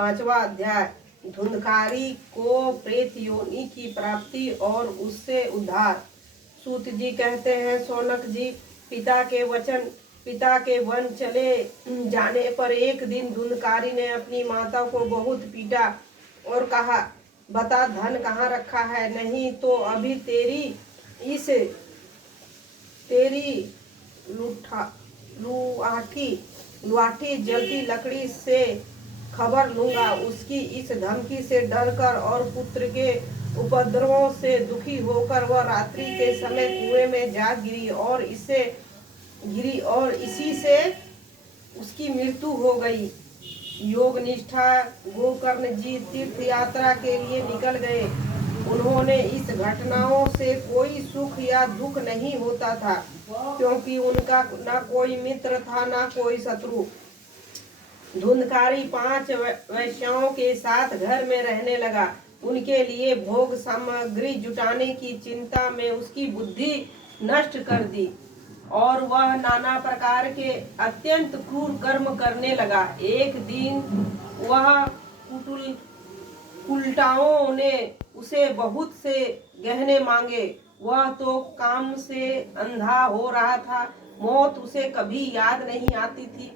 5वां अध्याय। धुंधकारी को प्रेत योनि की प्राप्ति और उससे उद्धार। सूत जी कहते हैं, शौनक जी, पिता के वन चले जाने पर एक दिन धुंधकारी ने अपनी माता को बहुत पीटा और कहा, बता धन कहाँ रखा है, नहीं तो अभी तेरी लुआठी जलती लकड़ी से खबर लूंगा। उसकी इस धमकी से डरकर और पुत्र के उपद्रवों से दुखी होकर वह रात्रि के समय कुएं में जा गिरी और इसी से उसकी मृत्यु हो गई। योग निष्ठा गोकर्ण जी तीर्थ यात्रा के लिए निकल गए। उन्होंने इस घटनाओं से कोई सुख या दुख नहीं होता था, क्योंकि उनका न कोई मित्र था न कोई शत्रु। धुंधकारी 5 वैश्याओं के साथ घर में रहने लगा। उनके लिए भोग सामग्री जुटाने की चिंता में उसकी बुद्धि नष्ट कर दी और वह नाना प्रकार के अत्यंत क्रूर कर्म करने लगा। एक दिन वह उल्टाओं ने उसे बहुत से गहने मांगे। वह तो काम से अंधा हो रहा था। मौत उसे कभी याद नहीं आती थी।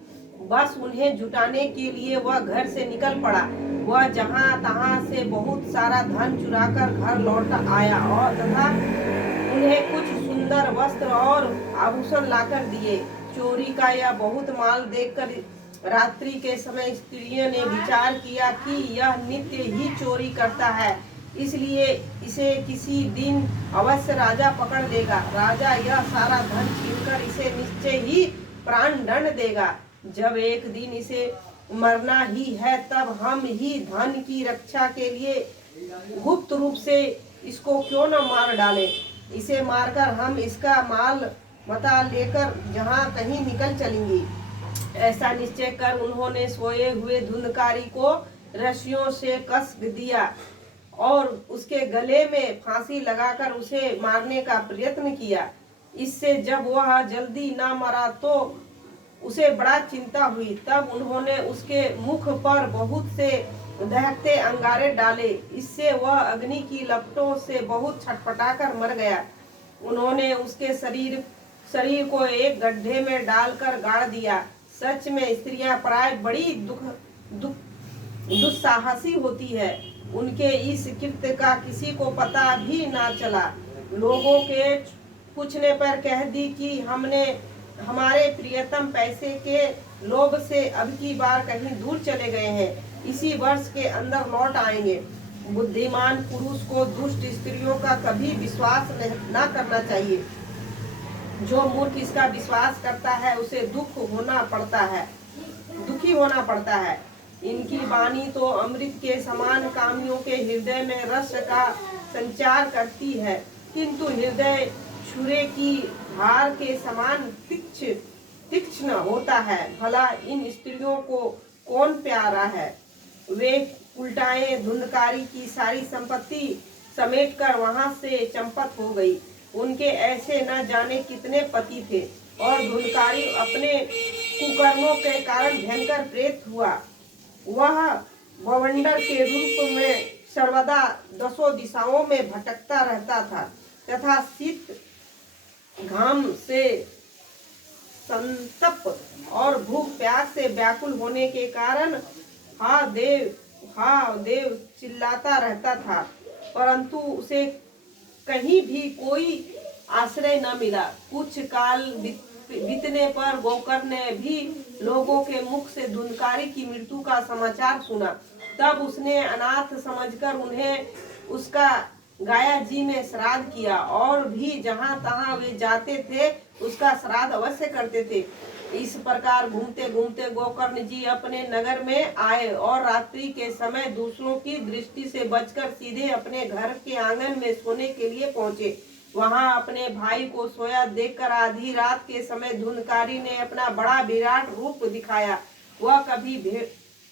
बस उन्हें जुटाने के लिए वह घर से निकल पड़ा। वह जहाँ तहाँ से बहुत सारा धन चुराकर घर लौट आया और तथा उन्हें कुछ सुंदर वस्त्र और आभूषण लाकर दिए। चोरी का यह बहुत माल देखकर रात्रि के समय स्त्रियों ने विचार किया कि यह नित्य ही चोरी करता है, इसलिए इसे किसी दिन अवश्य राजा पकड़ लेगा। राजा यह सारा धन छीनकर इसे निश्चय ही प्राण दंड देगा। जब एक दिन इसे मरना ही है, तब हम ही धन की रक्षा के लिए गुप्त रूप से इसको क्यों न मार डालें। इसे मारकर हम इसका माल मता लेकर जहाँ कहीं निकल चलेंगे। ऐसा निश्चय कर उन्होंने सोए हुए धुंधकारी को रस्सियों से कस दिया और उसके गले में फांसी लगाकर उसे मारने का प्रयत्न किया। इससे जब वह जल्दी न मरा तो उसे बड़ा चिंता हुई। तब उन्होंने उसके मुख पर बहुत से दहकते अंगारे डाले। इससे वह अग्नि की लपटों से बहुत छटपटाकर मर गया। उन्होंने उसके शरीर को एक गड्ढे में डालकर गाड़ दिया। सच में स्त्रियां प्राय बड़ी दुस्साहसी होती है। उनके इस कृत्य का किसी को पता भी ना चला। लोगों के पूछने पर कह दी कि हमने हमारे प्रियतम पैसे के लोभ से अब की बार कहीं दूर चले गए हैं, इसी वर्ष के अंदर लौट आएंगे। बुद्धिमान पुरुष को दुष्ट स्त्रियों का कभी विश्वास न करना चाहिए। जो मूर्ख इसका विश्वास करता है उसे दुखी होना पड़ता है। इनकी वाणी तो अमृत के समान कामियों के हृदय में रस का संचार करती है, किंतु हृदय छुरे की धार के समान तीक्ष्ण होता है। भला इन स्त्रियों को कौन प्यारा है। वे उल्टाएं धुंधकारी की सारी संपत्ति समेटकर वहां से चंपत हो गई। उनके ऐसे न जाने कितने पति थे और धुंधकारी अपने कुकर्मों के कारण भयंकर प्रेत हुआ। वह बवंडर के रूप में सर्वदा 10 दिशाओं में भटकता रहता था तथा शीत घाम से संतप्त और भूख प्यास से व्याकुल होने के कारण हा देव चिल्लाता रहता था, परंतु उसे कहीं भी कोई आश्रय न मिला। कुछ काल बीतने पर गोकर्ण ने भी लोगों के मुख से धुंधकारी की मृत्यु का समाचार सुना। तब उसने अनाथ समझकर उन्हें उसका गाया जी में श्राद्ध किया और भी जहाँ तहाँ वे जाते थे उसका श्राद्ध अवश्य करते थे। इस प्रकार घूमते घूमते गोकर्ण जी अपने नगर में आए और रात्रि के समय दूसरों की दृष्टि से बचकर सीधे अपने घर के आंगन में सोने के लिए पहुंचे। वहां अपने भाई को सोया देखकर आधी रात के समय धुंधकारी ने अपना बड़ा विराट रूप दिखाया। वह कभी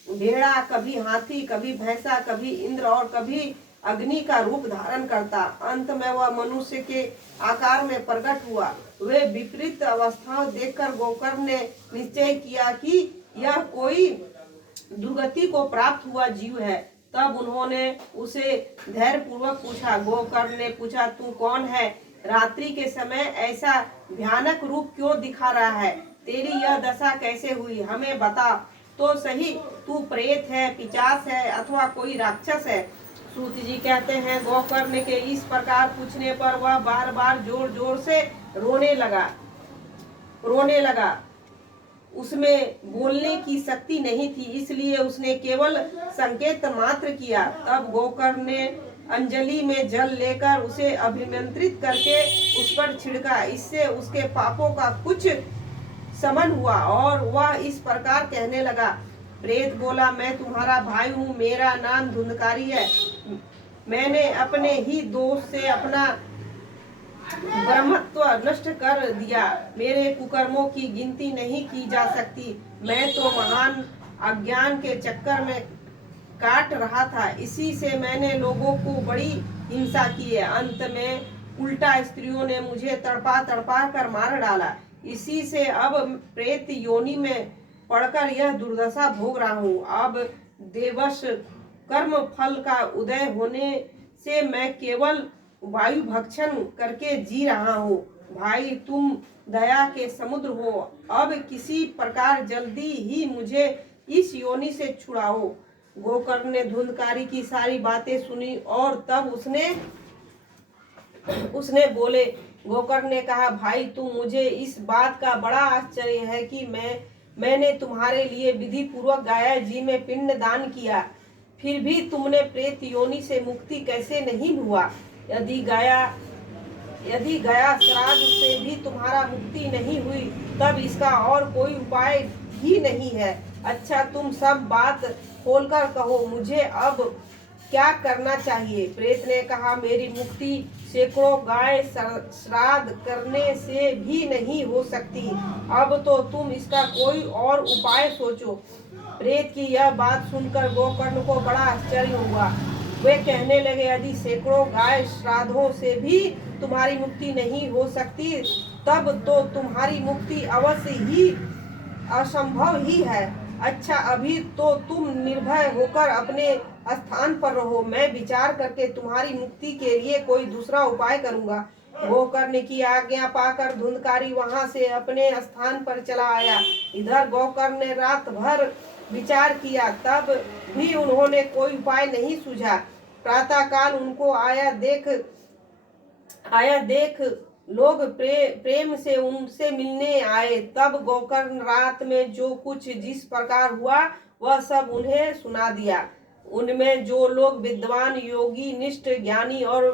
भेड़ा, कभी हाथी, कभी भैंसा, कभी इंद्र और कभी अग्नि का रूप धारण करता। अंत में वह मनुष्य के आकार में प्रकट हुआ। वे विपरीत अवस्थाओं देखकर गोकर्ण ने निश्चय किया कि यह कोई दुर्गति को प्राप्त हुआ जीव है। तब उन्होंने उसे धैर्य पूर्वक पूछा। गोकर्ण ने पूछा, तू कौन है? रात्रि के समय ऐसा भयानक रूप क्यों दिखा रहा है? तेरी यह दशा कैसे हुई? हमें बता तो सही, तू प्रेत है, पिशाच है अथवा कोई राक्षस है? सूत जी कहते हैं, गोकर्ण के इस प्रकार पूछने पर वह बार बार जोर जोर से रोने लगा। उसमें बोलने की शक्ति नहीं थी, इसलिए उसने केवल संकेत मात्र किया। तब गोकर्ण ने अंजलि में जल लेकर उसे अभिमंत्रित करके उस पर छिड़का। इससे उसके पापों का कुछ शमन हुआ और वह इस प्रकार कहने लगा। प्रेत बोला, मैं तुम्हारा भाई हूँ, मेरा नाम धुंधकारी है। मैंने अपने ही दोष से अपना ब्रह्मत्व नष्ट कर दिया। मेरे कुकर्मों की गिनती नहीं की जा सकती। मैं तो महान अज्ञान के चक्कर में काट रहा था, इसी से मैंने लोगों को बड़ी हिंसा की है। अंत में उल्टा स्त्रियों ने मुझे तड़पा तड़पा कर मार डाला। इसी से अब प्रेत योनि में पड़कर यह दुर्दशा भोग रहा हूँ। अब देवश कर्म फल का उदय होने से मैं केवल वायु भक्षण करके जी रहा हूँ। भाई, तुम दया के समुद्र हो, अब किसी प्रकार जल्दी ही मुझे इस योनि से छुड़ाओ। गोकर्ण ने धुंधकारी की सारी बातें सुनी और तब उसने बोले। गोकर्ण ने कहा, भाई, तुम मुझे इस बात का बड़ा आश्चर्य है कि मैंने तुम्हारे लिए विधि पूर्वक गाया जी में पिंड दान किया, फिर भी तुमने प्रेत योनि से मुक्ति कैसे नहीं हुआ? यदि गया श्राद्ध से भी तुम्हारा मुक्ति नहीं हुई, तब इसका और कोई उपाय ही नहीं है। अच्छा, तुम सब बात खोलकर कहो, मुझे अब क्या करना चाहिए? प्रेत ने कहा, मेरी मुक्ति सैकड़ों गाय श्राद्ध करने से भी नहीं हो सकती। अब तो तुम इसका कोई और उपाय सोचो। प्रेत की यह बात सुनकर गोकर्ण को बड़ा आश्चर्य हुआ। वे कहने लगे, यदि सैकड़ों गाय श्राद्धों से भी तुम्हारी मुक्ति नहीं हो सकती, तब तो तुम्हारी मुक्ति अवश्य ही असंभव ही है। अच्छा, अभी तो तुम निर्भय होकर अपने स्थान पर रहो, मैं विचार करके तुम्हारी मुक्ति के लिए कोई दूसरा उपाय करूंगा। गोकर्ण की आज्ञा पाकर धुंधकारी वहां से अपने स्थान पर चला आया। इधर गोकर्ण ने रात भर विचार किया, तब भी उन्होंने कोई उपाय नहीं सूझा। प्रातः काल उनको आया देख लोग प्रेम से उनसे मिलने आए। तब गोकर्ण रात में जो कुछ जिस प्रकार हुआ वह सब उन्हें सुना दिया। उनमें जो लोग विद्वान, योगी, निष्ठ, ज्ञानी और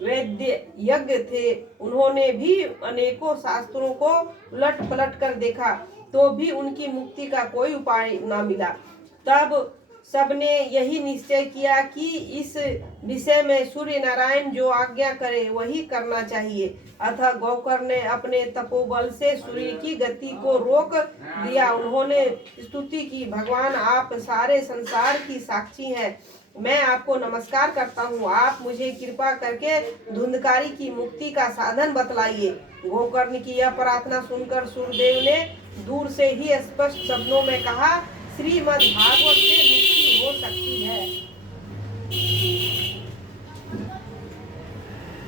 वैद्य यज्ञ थे, उन्होंने भी अनेकों शास्त्रों को उलट पलट कर देखा, तो भी उनकी मुक्ति का कोई उपाय न मिला। तब सबने यही निश्चय किया कि इस विषय में सूर्य नारायण जो आज्ञा करे वही करना चाहिए। अतः गोकर्ण ने अपने तपोबल से सूर्य की गति को रोक दिया। उन्होंने स्तुति की, भगवान, आप सारे संसार की साक्षी हैं, मैं आपको नमस्कार करता हूँ। आप मुझे कृपा करके धुंधकारी की मुक्ति का साधन बतलाइए। गोकर्ण की यह प्रार्थना सुनकर सूर्यदेव ने दूर से ही स्पष्ट शब्दों में कहा, श्रीमद् भागवत से मुक्ति हो सकती है।